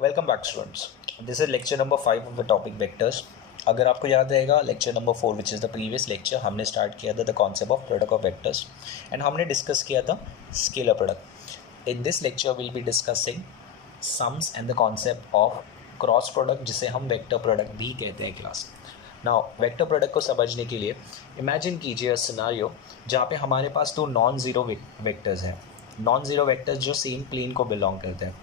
Welcome back students, this is lecture number 5 of the topic vectors. अगर आपको याद रहेगा lecture number 4 which is the previous lecture, हमने start किया था the concept of product of vectors and हमने discuss किया था scalar product. In this lecture will be discussing sums and the concept of cross product, जिसे हम vector product भी कहते हैं क्लास। नाउ वेक्टर प्रोडक्ट को समझने के लिए इमेजिन कीजिए अ सिनेरियो जहाँ पे हमारे पास दो नॉन ज़ीरो वेक्टर्स हैं। नॉन ज़ीरो वेक्टर्स जो सेम प्लेन को बिलोंग करते हैं,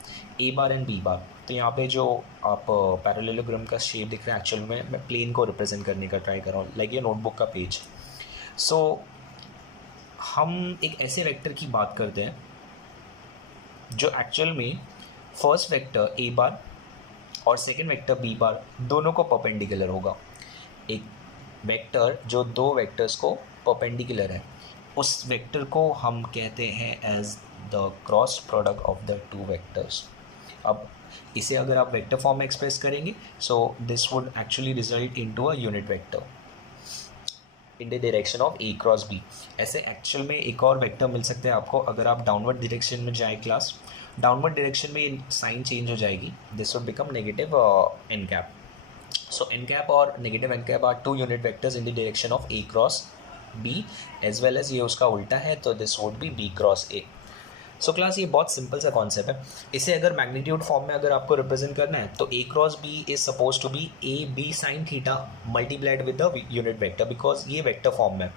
ए बार एंड बी बार। तो यहाँ पे जो आप पैरेललोग्राम का शेप दिख रहा है, एक्चुअल में मैं प्लेन को रिप्रेजेंट करने का ट्राई कर रहा हूँ, लाइक ये नोटबुक का पेज। सो हम एक ऐसे वेक्टर की बात करते हैं जो एक्चुअल में फर्स्ट वेक्टर ए बार और सेकेंड वेक्टर बी बार दोनों को परपेंडिकुलर होगा। एक वेक्टर जो दो वेक्टर्स को परपेंडिकुलर है, उस वेक्टर को हम कहते हैं as the cross product of the two vectors. अब इसे अगर आप वेक्टर फॉर्म में एक्सप्रेस करेंगे, so this would actually result into a unit vector in the direction of a cross B. ऐसे एक्चुअल में एक और वेक्टर मिल सकते हैं आपको अगर आप डाउनवर्ड डायरेक्शन में जाए क्लास। डाउनवर्ड डायरेक्शन में साइन चेंज हो जाएगी, this would become negative n cap. So n cap और negative n cap are two unit vectors in the direction of a cross b, as well as ये उसका उल्टा है, तो this would be b cross a. So class ये बहुत simple सा concept है। इसे अगर मैग्नीट्यूड फॉर्म में अगर आपको रिप्रेजेंट करना है तो a cross b is suppose to be a b sine theta multiplied with the unit vector, because ये वेक्टर फॉर्म में।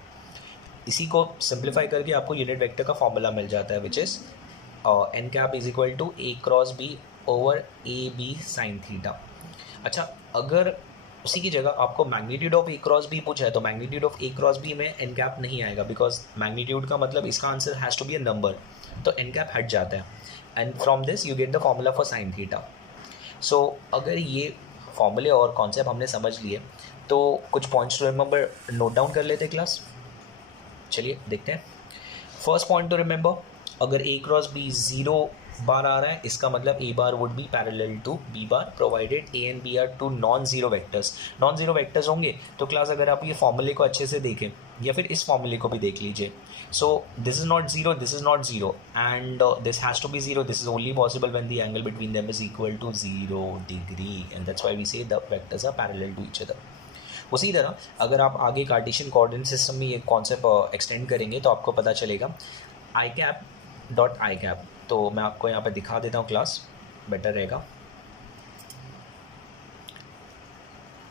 इसी को सिंप्लीफाई करके आपको यूनिट वेक्टर का फॉर्मूला मिल जाता है, which is n cap is equal to a cross b over a b sine theta. अच्छा, अगर उसी की जगह आपको magnitude of a cross b पूछा है तो magnitude of a cross B में एन कैप नहीं आएगा, बिकॉज मैग्नीट्यूड का मतलब इसका answer has to be a number, तो एन कैप हट जाता है and from this you get the formula for sine theta. So अगर ये फॉर्मूले और कॉन्सेप्ट हमने समझ लिए तो कुछ points to remember note down कर लेते क्लास। चलिए देखते हैं। फर्स्ट पॉइंट टू रिमेंबर, अगर ए क्रॉस बी 0 बार आ रहा है, इसका मतलब a bar would be parallel to b bar, provided a and b are two non zero vectors. Non zero vectors होंगे तो क्लास अगर आप ये फॉर्मूले को अच्छे से देखें या फिर इस फॉर्मूले को भी देख लीजिए। So this is not zero, this is not zero and this has to be zero. This is only possible when the angle between them is equal to 0 degree and that's why we say the vectors are parallel to each other. उसी तरह अगर आप आगे Cartesian coordinate system में ये concept extend करेंगे तो आपको पता चलेगा आई कैप डॉट आई कैप। तो मैं आपको यहाँ पे दिखा देता हूँ क्लास, बेटर रहेगा।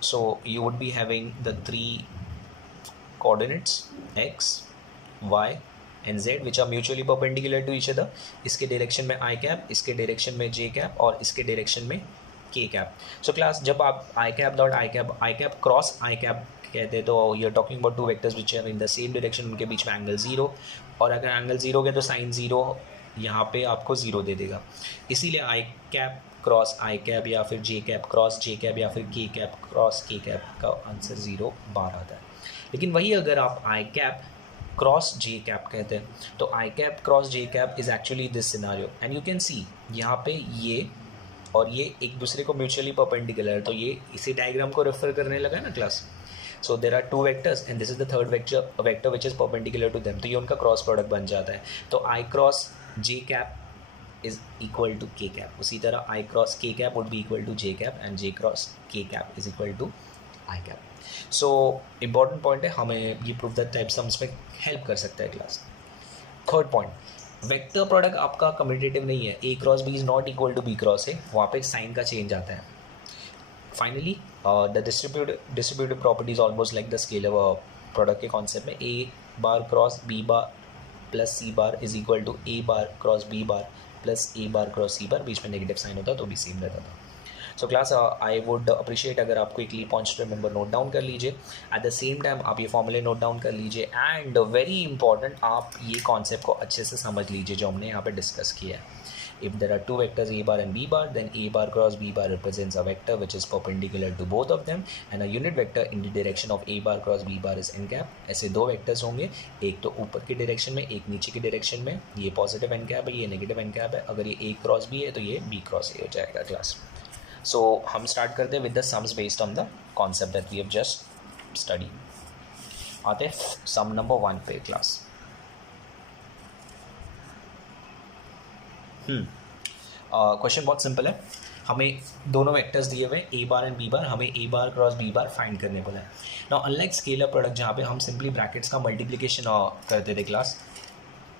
So you would be having the 3 coordinates x, y and z which are mutually perpendicular to each other. इसके डायरेक्शन में आई कैप, इसके डायरेक्शन में जे कैप और इसके डायरेक्शन में के कैप। सो क्लास जब आप i cap dot i cap cross i cap कहते हैं तो you are talking about two vectors which are in the same direction, उनके बीच में एंगल 0, और अगर एंगल 0 है तो साइन 0 यहाँ पे आपको 0 दे देगा। इसीलिए i cap cross i cap या फिर j cap cross j cap या फिर k cap cross k cap का आंसर 0 बार आता है। लेकिन वही अगर आप i cap cross j cap कहते हैं तो i cap cross j cap is actually this scenario and you can see यहाँ पे ये और ये एक दूसरे को म्यूचुअली परपेंडिकुलर है, तो ये इसी डायग्राम को रेफर करने लगा ना class. So there are 2 vectors and this is the third vector which is perpendicular to them, तो ये उनका क्रॉस प्रोडक्ट बन जाता है। तो i cross j cap is equal to k cap. उसी तरह i cross k cap would be equal to j cap and j cross k cap is equal to i cap. So important point है, हमें ये proof that type sums में help कर सकता है class. Third point, vector product आपका commutative नहीं है। A cross b is not equal to b cross a, वहाँ पे साइन का चेंज आता है। Finally the distributive properties almost like the scalar product के कॉन्सेप्ट में a bar cross b bar plus c bar is equal to a bar cross b bar plus a bar cross c bar, बीच में negative sign होता तो भी same रहता था। So class I would appreciate अगर आप quickly points to remember note down कर लीजिए, एट द सेम टाइम आप ये फॉर्मूले नोट डाउन कर लीजिए एंड वेरी इंपॉर्टेंट आप ये कॉन्सेप्ट को अच्छे से समझ लीजिए जो हमने यहाँ पे डिस्कस किया है। If there are 2 vectors a bar and b bar, then a bar cross b bar represents a vector which is perpendicular to both of them and a unit vector in the direction of a bar cross b bar is n cap. ऐसे 2 vectors होंगे, एक तो ऊपर की direction में एक नीचे की डायरेक्शन में। ये पॉजिटिव n कैप है, ये नेगेटिव n कैप है। अगर ये a क्रॉस b है तो ये b क्रॉस a हो जाएगा क्लास। सो हम स्टार्ट करते हैं with the sums based on the concept that we have just study. आते हैं सम नंबर 1 पे क्लास। क्वेश्चन बहुत सिंपल है, हमें दोनों वेक्टर्स दिए हुए ए बार एंड बी बार, हमें ए bar cross b bar find करने बोला है। नाउ अनलाइक स्केलर प्रोडक्ट जहाँ पे हम सिंपली ब्रैकेट्स का मल्टीप्लिकेशन करते थे क्लास,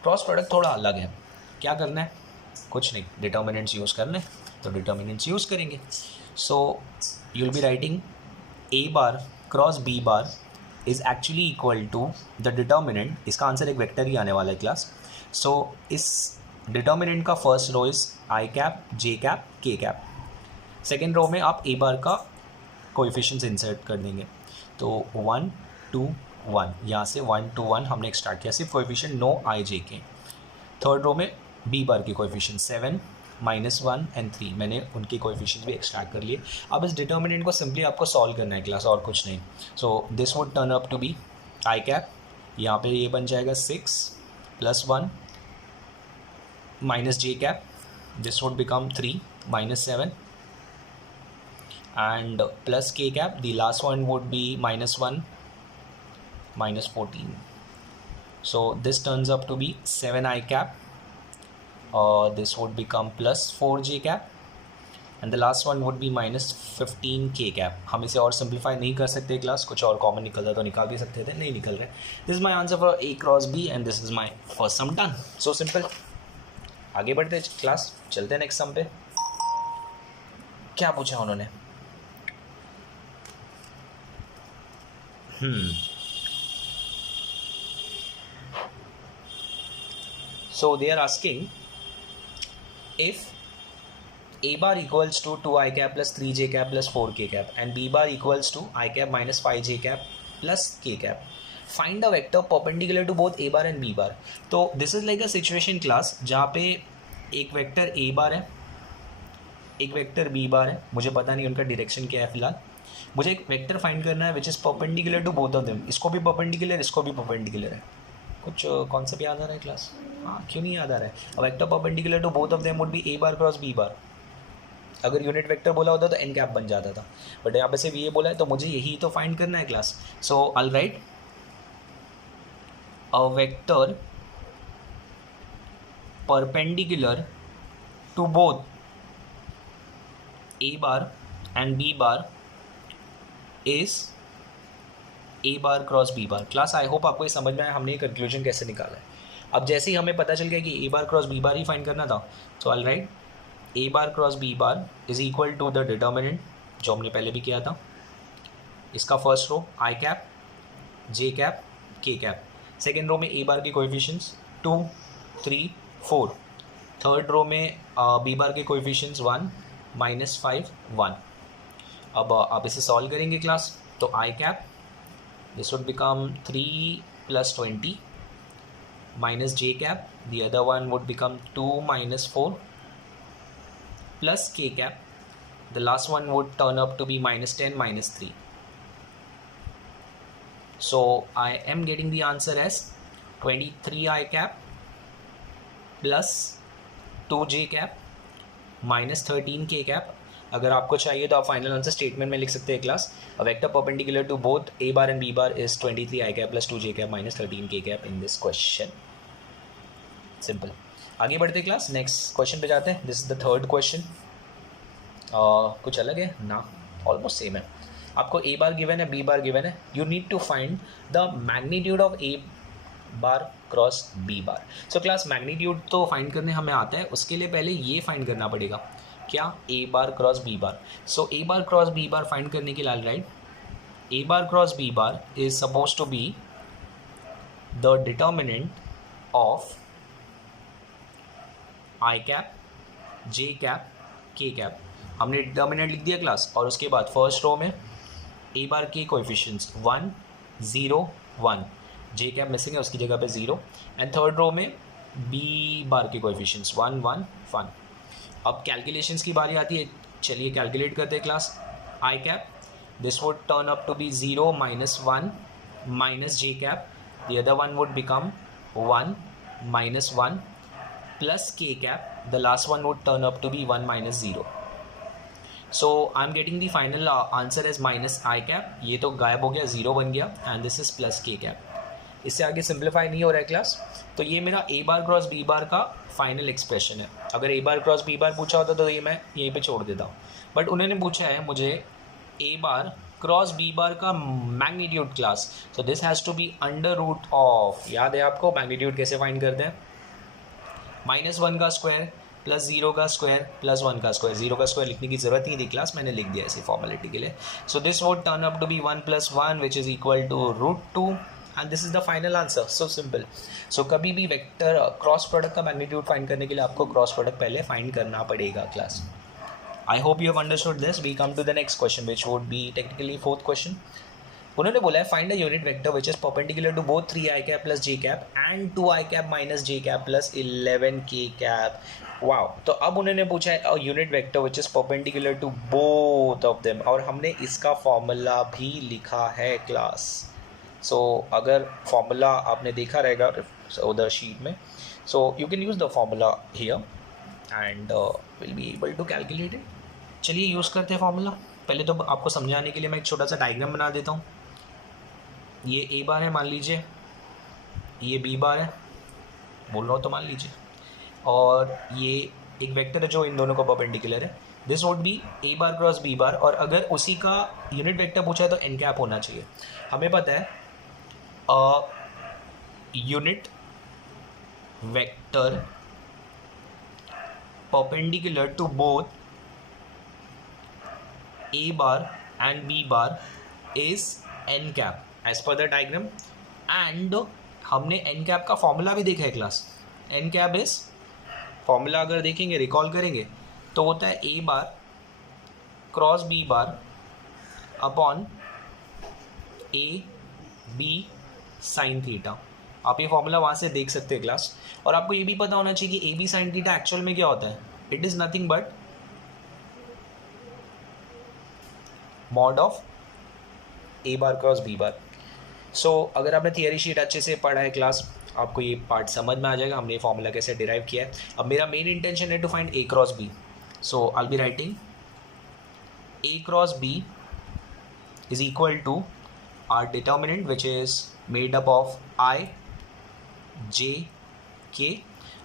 क्रॉस प्रोडक्ट थोड़ा अलग है। क्या करना है, कुछ नहीं, डिटर्मिनेंट्स यूज़ करना है तो डिटर्मिनेंट्स यूज़ करेंगे। So you will be writing a bar cross b bar is actually equal to the determinant, इसका आंसर एक वेक्टर ही आने वाला है क्लास। सो इस डिटर्मिनेंट का first row is i cap j cap k cap, second row में आप ए बार का कोएफिशिएंट्स इंसर्ट कर देंगे, तो 1 2 1, यहाँ से 1 2 1 हमने एक्सट्रैक्ट किया सिर्फ कोएफिशिएंट, नो आई जे के। थर्ड रो में बी बार के कोएफिशिएंट 7 -1 एंड 3, मैंने उनके कोएफिशिएंट्स भी एक्सट्रैक्ट कर लिए। अब इस डिटर्मिनेंट को सिंपली आपको सॉल्व करना है क्लास, और कुछ नहीं। So this would turn up to be i cap, यहाँ पे ये बन जाएगा 6 + 1 - j cap, this would become 3 - 7 and plus k cap, the last one would be -1 - 14. So this turns up to be 7 I cap, this would become plus 4 j cap, and the last one would be -15 k cap. हम इसे और simplify नहीं कर सकते class, कुछ और common निकलता तो निकाल भी सकते थे, नहीं निकल रहे। This is my answer for a cross b and this is my first sum done. So simple, आगे बढ़ते क्लास, चलते हैं नेक्स्ट सम पे। क्या पूछा उन्होंने? So they are asking if a bar equals to 2 I cap plus 3 j cap plus 4 k cap and b bar equals to I cap minus 5 j cap plus k cap, find a vector perpendicular to both a bar and b bar. तो this is like a situation class जहाँ पे एक vector a बार है, एक vector b बार है, मुझे पता नहीं उनका डायरेक्शन क्या है फिलहाल, मुझे एक वेक्टर फाइंड करना है which is perpendicular to both of them, इसको भी परपेंडिकुलर, इसको भी परपेंडिकुलर है। कुछ कॉन्सेप्ट याद आ रहा है क्लास? हाँ, क्यों नहीं याद आ रहा है? A vector perpendicular to both of them would be a bar cross b bar. अगर यूनिट वेक्टर बोला होता तो एन कैप बन जाता था, बट यहाँ पे सिर्फ ये बोला है तो मुझे यही तो फाइंड करना है class. So I write a vector perpendicular to both a bar and b bar is a bar cross b bar. Class I hope आपको ये समझ में आया हमने ये कंक्लूजन कैसे निकाला है। अब जैसे ही हमें पता चल गया कि a bar cross b bar ही फाइंड करना था, तो I write a bar cross b bar is equal to the determinant जो हमने पहले भी किया था, इसका first row i cap j cap k cap, second row में ए बार के कोएफिशिएंट्स 2 3 4, थर्ड रो में बी बार के कोएफिशिएंट्स 1 -5 1। अब आप इसे सॉल्व करेंगे क्लास, तो i cap this would become 3 + 20 minus j cap, the other one would become 2 - 4 plus k cap, the last one would turn up to be -10 - 3. So I am getting the answer as 23 I cap plus 2 j cap minus 13 k cap. अगर आपको चाहिए तो आप final answer statement में लिख सकते हैं class. A vector perpendicular to both a bar and b bar is 23 I cap plus 2 j cap minus 13 k cap in this question. Simple, आगे बढ़ते क्लास, नेक्स्ट क्वेश्चन पे जाते हैं। This is the third question. कुछ अलग है ना, almost same है। आपको ए बार गिवन है, बी बार गिवन है, you need to find the magnitude of a bar cross b bar. So class magnitude तो फाइंड करने हमें आता है, उसके लिए पहले ये फाइंड करना पड़ेगा, क्या? A bar cross b bar. So a bar cross b bar find करने के लिए write a bar cross b bar is suppose to be the determinant of i cap j cap k cap. हमने determinant लिख दिया class, और उसके बाद first row में ए बार के कोएफिशिएंट्स 1 0 1, जे कैप मिसिंग है उसकी जगह पे 0, एंड थर्ड रो में बी बार के कोएफिशिएंट्स 1 1 1। अब कैलकुलेशंस की बारी आती है, चलिए कैलकुलेट करते हैं class. I cap this would turn up to be 0 -1 minus j cap, the other one would become 1 - 1 plus k cap, the last one would turn up to be 1 - 0. So I'm getting the final answer as minus I cap, ये तो गायब हो गया, 0 बन गया, and this is plus k cap. इससे आगे simplify नहीं हो रहा है क्लास। तो ये मेरा ए बार क्रॉस बी बार का फाइनल एक्सप्रेशन है। अगर ए बार क्रॉस बी बार पूछा होता तो ये मैं यहीं पे छोड़ देता हूँ, बट उन्होंने पूछा है मुझे ए बार क्रॉस बी बार का magnitude class, so this has to be under root of, याद है आपको मैग्नीट्यूड कैसे फाइंड करते हैं, -1 का स्क्वायर प्लस 0 का स्क्वायर प्लस 1 का स्क्वायर। 0 का स्क्वायर लिखने की जरूरत नहीं थी क्लास, मैंने लिख दिया ऐसी फॉर्मेलिटी के लिए। So this would turn up to be 1 + 1 which is equal to √2 and this is the final answer. So simple. So कभी भी वेक्टर क्रॉस प्रोडक्ट का मैग्नीट्यूड फाइंड करने के लिए आपको क्रॉस प्रोडक्ट पहले फाइंड करना पड़ेगा class. I hope you have understood this. We come to the next question which would be technically fourth question. उन्होंने बोला है find a unit vector which is perpendicular to both 3i cap plus j cap and 2i cap minus j cap plus 11k cap. Wow. तो अब उन्होंने पूछा है unit vector which is perpendicular to both of them, और हमने इसका formula भी लिखा है क्लास। सो अगर फॉर्मूला आपने देखा रहेगा उधर शीट में, so you can use the formula here and will be able to calculate it. चलिए यूज़ करते हैं फॉर्मूला। पहले तो आपको समझाने के लिए मैं एक छोटा सा डायग्राम बना देता हूँ। ये ए बार है मान लीजिए, ये बी बार है, बोल रहा हूँ तो मान लीजिए, और ये एक वेक्टर है जो इन दोनों का परपेंडिकुलर है। This would be a bar cross b bar, और अगर उसी का यूनिट वेक्टर पूछा है तो एन कैप होना चाहिए। हमें पता है unit vector perpendicular to both a bar and b bar is n cap as per the diagram, and हमने एन कैप का फॉर्मूला भी देखा है class. N cap is formula अगर देखेंगे, रिकॉल करेंगे तो होता है a bar cross b bar upon a b sine theta. आप ये फॉर्मूला वहाँ से देख सकते हैं क्लास। और आपको ये भी पता होना चाहिए कि a b sine theta actual में क्या होता है। It is nothing but mod of a bar cross b bar. So अगर आपने थियरी शीट अच्छे से पढ़ा है क्लास, आपको ये पार्ट समझ में आ जाएगा हमने ये फॉर्मूला कैसे डिराइव किया है। अब मेरा मेन इंटेंशन है to find a cross b, so I will be writing a cross b is equal to are determinant which is made up of i j k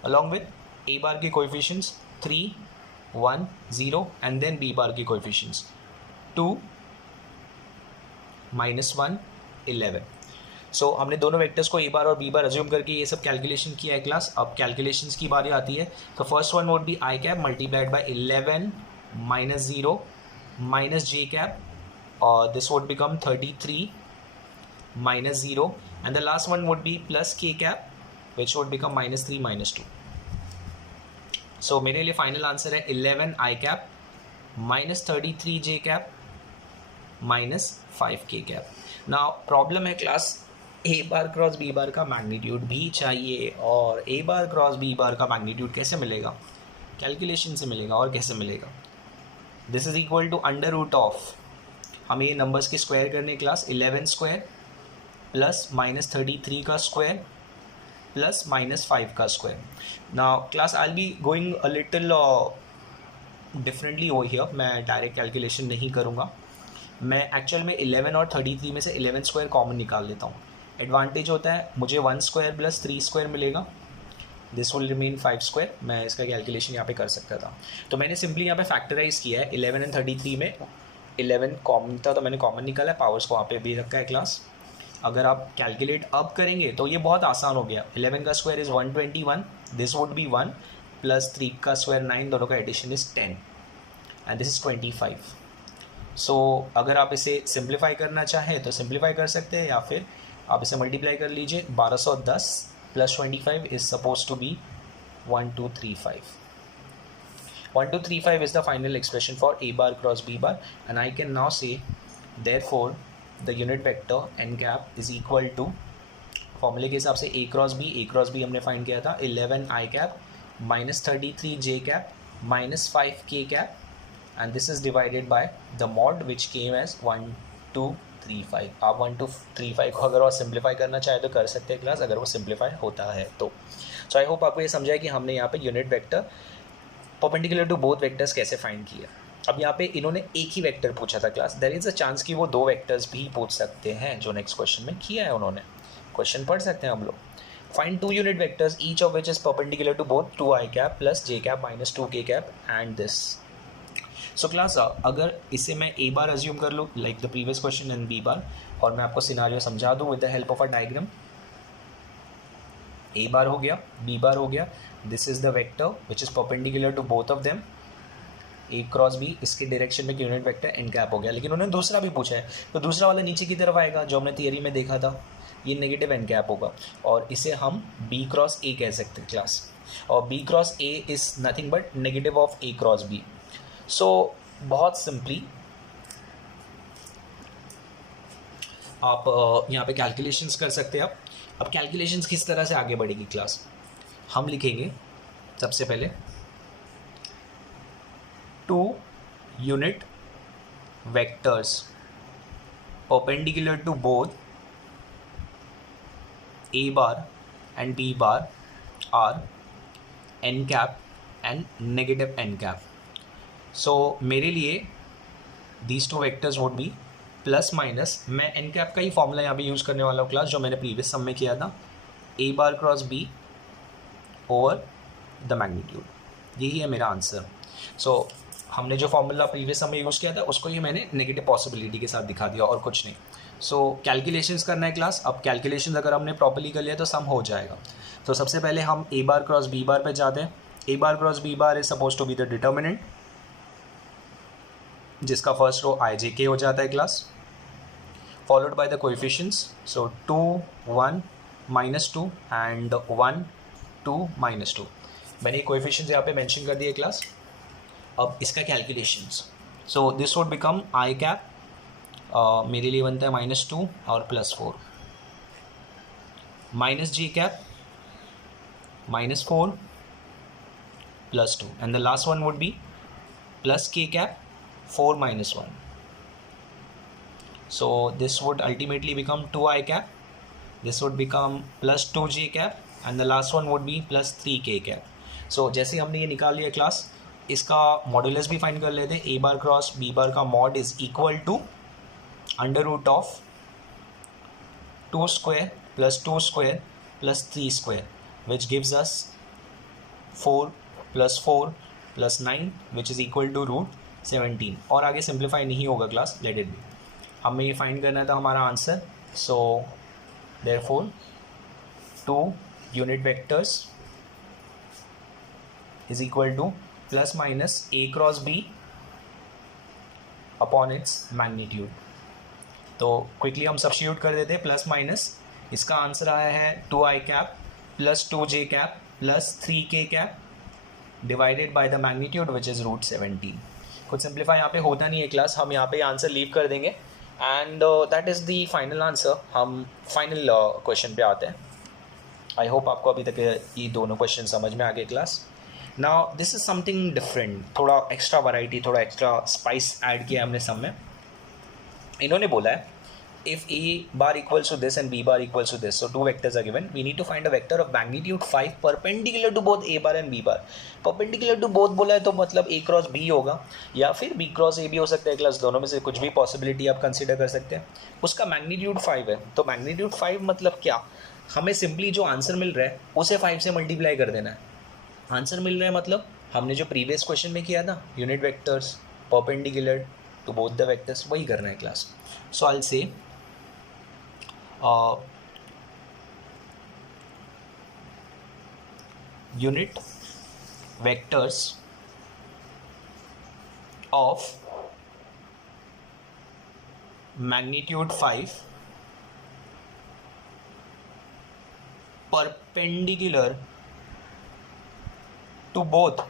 along with a bar के coefficients 3, 1, 0 and then b bar के coefficients 2, -1, 11। सो हमने दोनों vectors को ए बार और B bar assume करके ये सब calculation किया है क्लास। अब कैलकुलेशंस की बारी आती है। तो first one would be i cap multiplied by 11 -0 minus j cap, और this would become 33 -0 and the last one would be plus k cap which would become -3 -2। सो मेरे लिए फाइनल आंसर है 11 आई कैप -33 जे कैप -5 के कैप। नाउ प्रॉब्लम है class, ए bar cross b bar का magnitude भी चाहिए, और ए बार क्रॉस बी बार का मैग्नीट्यूड कैसे मिलेगा, कैलकुलेशन से मिलेगा। और कैसे मिलेगा, this is equal to under root of, हमें ये नंबर्स के स्क्वायर करने क्लास, 11 स्क्वायर प्लस -33 का स्क्वायर प्लस -5 का square. Now class I will be going a little differently over here, मैं डायरेक्ट कैलकुलेशन नहीं करूँगा। मैं एक्चुअल में 11 और 33 में से 11 स्क्वायर कॉमन निकाल लेता हूँ। एडवांटेज होता है मुझे 1 स्क्वायर प्लस 3 स्क्वायर मिलेगा, दिस विल रिमेन 5 स्क्वायर। मैं इसका कैलकुलेशन यहाँ पे कर सकता था, तो मैंने सिंपली यहाँ पे फैक्टराइज किया है। 11 एंड 33 में 11 कॉमन था तो मैंने कॉमन निकाला है, पावर्स को वहाँ पे भी रखा है क्लास। अगर आप कैलकुलेट अब करेंगे तो ये बहुत आसान हो गया। 11 का square is 121, this would be 1 plus 3 का स्क्वायर 9, दोनों का addition is 10 and this is 25। So अगर आप इसे सिंप्लीफाई करना चाहें तो सिंप्लीफाई कर सकते हैं, या फिर आप इसे मल्टीप्लाई कर लीजिए। 1210 plus 25 is suppose to be 1235। 1235 is the final expression for a bar cross b bar, and I can now say therefore the unit vector n cap is equal to, फॉर्मूले के हिसाब से a क्रॉस b हमने find किया था 11 i cap -33 j cap -5 k cap, and this is divided by the mod which came as 1235। आप 1235 को अगर और सिंप्लीफाई करना चाहे तो कर सकते हैं क्लास, अगर वो सिंप्लीफाई होता है तो। सो आई होप आपको ये समझा है कि हमने यहाँ पे unit vector perpendicular to both vectors कैसे फाइंड किया। अब यहाँ पे इन्होंने एक ही वेक्टर पूछा था class, there is a chance कि वो 2 वेक्टर्स भी पूछ सकते हैं, जो नेक्स्ट क्वेश्चन में किया है उन्होंने। क्वेश्चन पढ़ सकते हैं हम लोग. Find two unit vectors, each of which is perpendicular to both 2 I cap plus j cap minus 2 k cap and this. So class, अगर इसे मैं a बार assume कर लूँ like the previous question and b बार, और मैं आपको scenario समझा दूँ with the help of a diagram. a बार हो गया, b बार हो गया. This is the vector which is perpendicular to both of them. a cross b इसके डायरेक्शन में यूनिट वेक्टर n कैप हो गया. लेकिन उन्होंने दूसरा भी पूछा है, तो दूसरा वाला नीचे की तरफ आएगा जो हमने थियरी में देखा था. ये नेगेटिव एन कैप होगा और इसे हम बी क्रॉस ए कह सकते हैं क्लास. और b cross a is nothing but negative of a cross b. So बहुत सिंपली आप यहाँ पे कैलकुलेशंस कर सकते हैं. अब कैलकुलेशंस किस तरह से आगे बढ़ेगी क्लास, हम लिखेंगे सबसे पहले 2 unit vectors perpendicular to both a bar and b bar are n cap and negative n cap. So मेरे लिए these two vectors would be plus minus. मैं n cap का ही फॉर्मूला यहाँ पे यूज़ करने वाला हूँ क्लास, जो मैंने प्रीवियस सम में किया था, a bar cross b over the magnitude. यही है मेरा आंसर. सो हमने जो फॉर्मूला प्रीवियस सम में यूज़ किया था उसको ही मैंने नेगेटिव पॉसिबिलिटी के साथ दिखा दिया और कुछ नहीं. सो कैलकुलेशंस करना है क्लास. अब कैलकुलेशंस अगर हमने प्रॉपर्ली कर लिया तो सम हो जाएगा. तो सबसे पहले हम a bar cross b bar पे जाते हैं. a bar cross b bar is suppose to be the determinant, जिसका first row i j k हो जाता है class, followed by the coefficients. So 2 1 -2 and 1 2 -2. मैंने कोएफिशिएंट्स यहाँ पे मेंशन कर दिए क्लास. अब इसका calculations. So this would become i cap, मेरे लिए बनता है -2 और +4, minus j cap -4 +2, and the last one would be plus k cap 4 -1. So this would ultimately become 2i cap, this would become plus 2j cap, and the last one would be plus 3k cap. So जैसे हमने ये निकाल लिया class, इसका modulus भी find कर लेते हैं. a bar cross b bar का mod is equal to under root of 2 square plus 2 square plus 3 square, which gives us 4 + 4 + 9 which is equal to √17. और आगे सिंप्लीफाई नहीं होगा क्लास, लेट इट बी. हमें ये फाइंड करना था हमारा answer. So therefore 2 unit vectors is equal two plus minus a cross b upon its magnitude. तो क्विकली हम सब्स्टिट्यूट कर देते हैं प्लस माइनस. इसका आंसर आया है 2i cap plus 2j cap plus 3k cap divided by the magnitude which is √17. कुछ simplify यहाँ पे होता नहीं है क्लास, हम यहाँ पे आंसर लीव कर देंगे and that is the final answer. हम फाइनल क्वेश्चन पे आते हैं. आई होप आपको अभी तक ये दोनों क्वेश्चन समझ में आ गए class. Now this is something different, थोड़ा एक्स्ट्रा वैरायटी, थोड़ा एक्स्ट्रा स्पाइस ऐड किया हमने सम में. इन्होंने बोला है if a bar equals to this and b bar equals to this, so two vectors are given, we need to find a vector of magnitude 5 perpendicular to both a bar and b bar. perpendicular to both बोला है तो मतलब a cross b होगा या फिर b cross a भी हो सकता है क्लास. दोनों में से कुछ भी पॉसिबिलिटी आप कंसिडर कर सकते हैं. उसका मैग्नीट्यूड 5 है. तो मैग्नीट्यूड 5 मतलब क्या, हमें सिंपली जो आंसर मिल रहा है उसे 5 से मल्टीप्लाई कर देना है. आंसर मिल रहा है मतलब हमने जो प्रीवियस क्वेश्चन में किया था, unit vectors perpendicular to both the vectors, वही करना है class. So I will say unit vectors of magnitude 5 perpendicular to both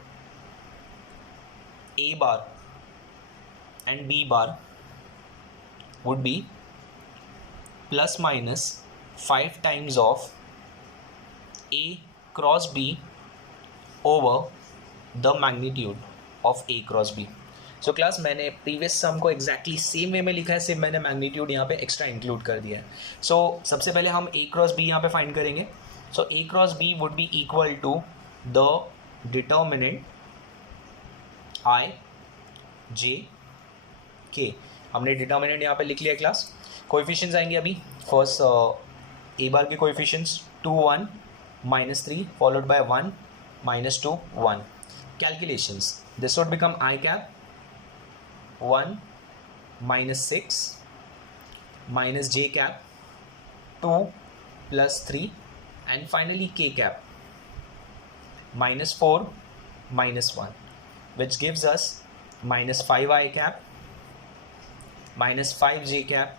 a bar and b bar would be plus minus 5 times of a cross b over the magnitude of a cross b. So class मैंने previous सम को exactly same way में लिखा है, सिर्फ मैंने magnitude यहाँ पे extra include कर दिया है. सो सबसे पहले हम a क्रॉस b यहाँ पे फाइंड करेंगे. So a cross b would be equal to the determinant i j k. हमने डिटर्मिनेंट यहाँ पे लिख लिया क्लास. कोएफिशिएंट्स आएंगे अभी. फर्स्ट ए बार के coefficients 2 1 -3 followed by 1 -2 1. Calculations. This would become I cap 1 -6 minus j cap 2 plus 3 and finally k cap -4 -1, which gives us -5 I cap -5 j cap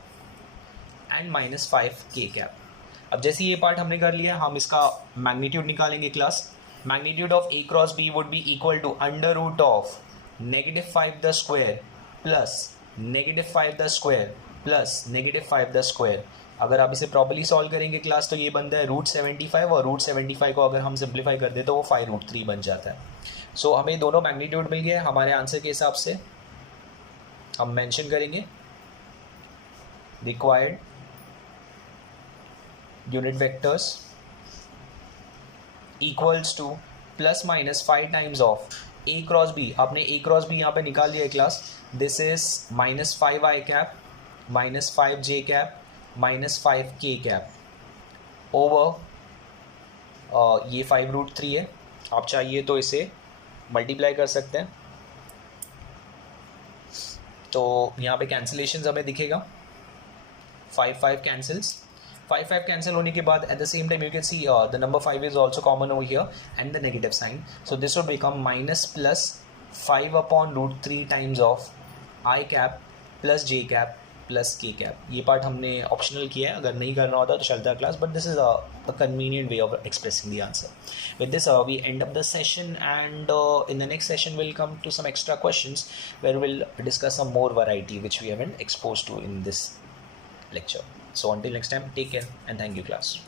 and -5 k cap. अब जैसे ये part हमने कर लिया, हम इसका magnitude निकालेंगे class. Magnitude of A cross B would be equal to √ of -5 the square plus -5 the square plus -5 the square. अगर आप इसे प्रॉपर्ली सॉल्व करेंगे क्लास तो ये बनता है √75 और √75 को अगर हम सिंप्लीफाई कर दे तो वो 5√3 बन जाता है. सो हमें दोनों मैग्नीट्यूड मिल गए. हमारे आंसर के हिसाब से हम मेंशन करेंगे required unit vectors equals to ±5 times of A cross B. आपने A क्रॉस B यहाँ पे निकाल लिया है class. This is -5 I cap -5 J cap -5 K cap over ये 5√3 है. आप चाहिए तो इसे मल्टीप्लाई कर सकते हैं. तो यहाँ पे कैंसिलेशन हमें दिखेगा 5 कैंसिल्स. 5 कैंसिल होने के बाद at the same time you can see the number 5 is also common over here and the negative sign. So this would become -+5/√3 times of I cap plus J cap plus K cap. ये part हमने optional किया है, अगर नहीं करना होता तो चलता है class, but this is a convenient way of expressing the answer. With this we end up the session, and in the next session we'll come to some extra questions where we'll discuss some more variety which we haven't exposed to in this lecture. So until next time, take care and thank you class.